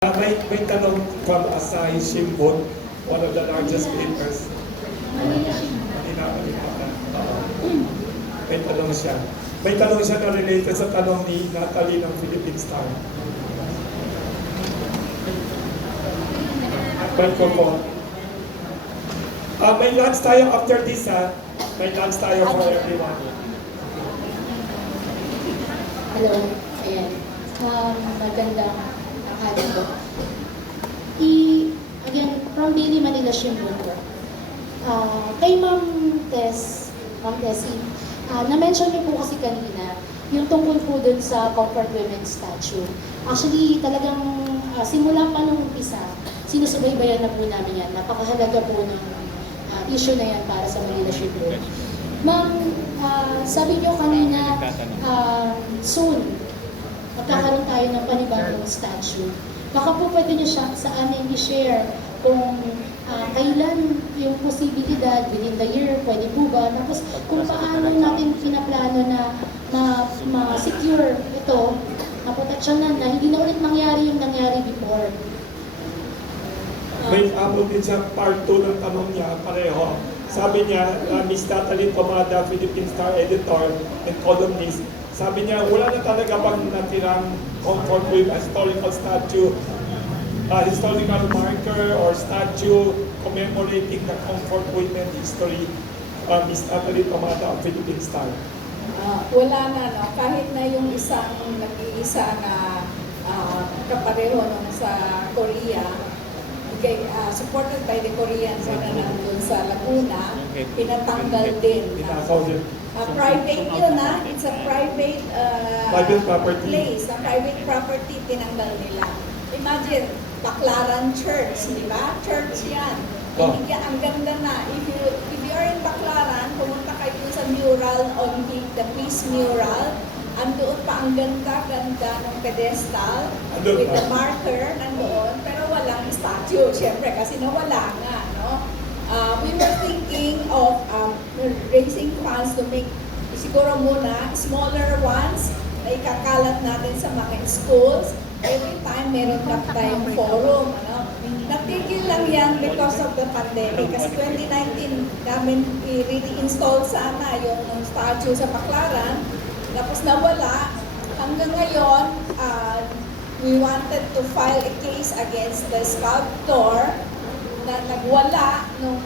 May tanong from Asahi Shimbun, one of the largest papers. Manila. May tanong siya. May tanong siya na related sa tanong ni Natalie ng Philippine Star. Microphone. May lunch tayo after this, ha? May lunch tayo for everyone. Hello, ayan. Magandang tanghali po. Again, from Daily Manila Shimbun po. Kay Ma'am Tessie, na-mention niyo po kasi kanina yung tungkol po dun sa Comfort Women's Statue. Actually, talagang simula pa nung umpisa, sinusubaybayan na po namin yan. Napakahalaga po ng issue na yan para sa Manila Shimbun. Ma'am, sabi niyo kanina, soon, magkakaroon tayo ng panibagong statue. Baka po pwede niyo siya sa amin i-share kung kailan yung posibilidad within the year, pwede po ba? Tapos kung paano natin pinaplano na ma-secure ito, maproteksyonan na hindi na ulit mangyari yung nangyari before. May abot din sa part 2 ng tanong niya, pareho. Sabi niya, Ms. Natalie Tomada, Philippine Star editor and columnist, sabi niya, wala na talaga bang natirang comfort with a historical statue, historical marker or statue commemorating the comfort women history, Ms. Natalie Tomada of Philippine Star? Wala na, no? Kahit na yung isang nag-iisa na kapareho nung sa Korea, supported by the Koreans na nandun sa Laguna, pinatanggal din. Private yun, ha? It's a private property. place, a private property, tinanggal nila. Imagine, Baclaran Church, di ba? Church yan. Ang ganda na. If you are in Baclaran, pumunta kayo sa mural on the peace mural, andoon pa ang ganda-ganda ng pedestal with the marker nandoon, pero walang statue, syempre, kasi nawala nga, no? We were thinking of raising funds to make, siguro muna, smaller ones na ikakalat natin sa mga schools. Every time meron ka tayong forum, ano? Natigil lang yan because of the pandemic. Kasi 2019 namin i-reinstall sana yung statue sa Baclaran. Tapos nawala. Hanggang ngayon, we wanted to file a case against the sculptor na nagwala nung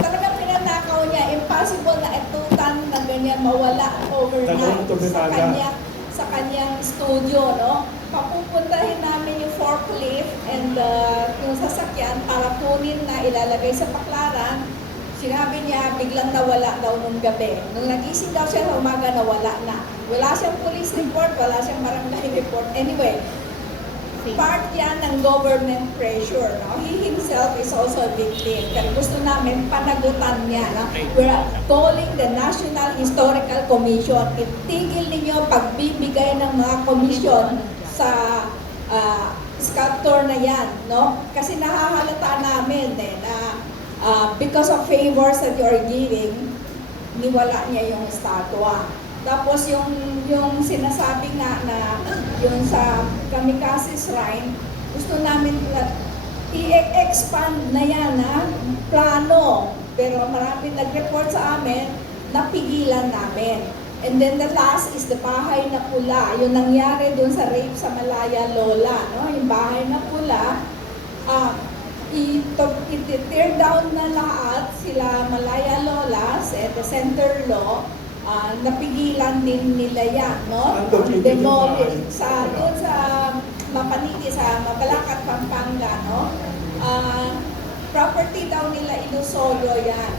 talagang pinanakaw niya. Impossible na etutan na ganyan mawala overnight sa kanyang studio, no? Papupuntahin namin yung forklift and yung sasakyan para kunin na ilalagay sa Baclaran. Sinabi niya, biglang nawala daw nung gabi. Nung nagising daw siya sa umaga, nawala na. Wala siyang police report, wala siyang barangay report. Anyway, part yan ng government pressure. No? He himself is also a victim. Kaya gusto namin panagutan niya. No? We're calling the National Historical Commission. Itigil ninyo pagbibigay ng mga komisyon sa sculptor na yan. No? Kasi nahahalata namin na because of favors that you are giving, niwala niya yung statwa. Tapos yung sinasabi nga na yung sa Kamikaze Shrine, gusto namin i-expand na yan, ha? Plano. Pero marami nag-report sa amin, napigilan namin. And then the last is the Bahay na Pula. Yung nangyari dun sa rape sa Malaya Lola, no? Yung Bahay na Pula, i-tear down na lahat sila Malaya Lolas at the center law, napigilan din nila yan, no? Demolish sa doon sa Mapaniki, sa Mabalacat, Pampanga, no? Property daw nila Ilusodo yan.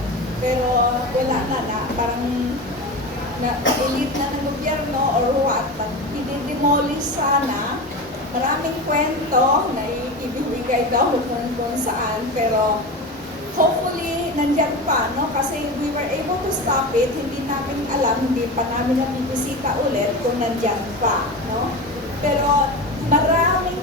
Pero wala na parang elite na ng gobyerno or what, but i-demolish sana. Maraming kwento na ibibigay daw kung saan, pero hopefully nandyan pa, no? Kasi we were able to stop it, hindi namin alam, hindi pa namin nabibisita ulit kung nandyan pa, no? Pero marami,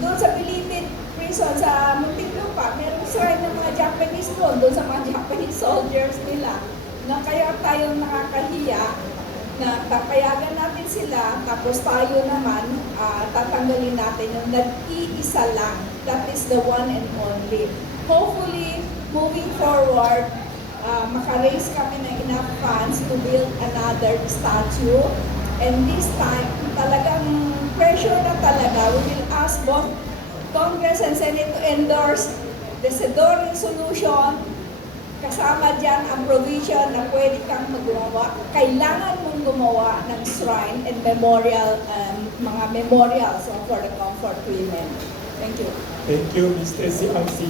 doon sa Bilibid prison, sa Muntinlupa, meron sila ng mga Japanese doon sa mga Japanese soldiers nila, na kaya tayo nakakahiya na papayagan natin sila, tapos tayo naman tatanggalin natin yung nag-iisa lang. That is the one and only. Hopefully, moving forward, maka-raise kami ng enough funds to build another statue. And this time, talagang pressure na talaga. We will ask both Congress and Senate to endorse the CEDAW resolution. Kasama dyan ang provision na pwede kang gumawa, kailangan mong gumawa ng shrine and memorial, mga memorials for the comfort women. Thank you. Thank you, Ms. Tessie Ansi.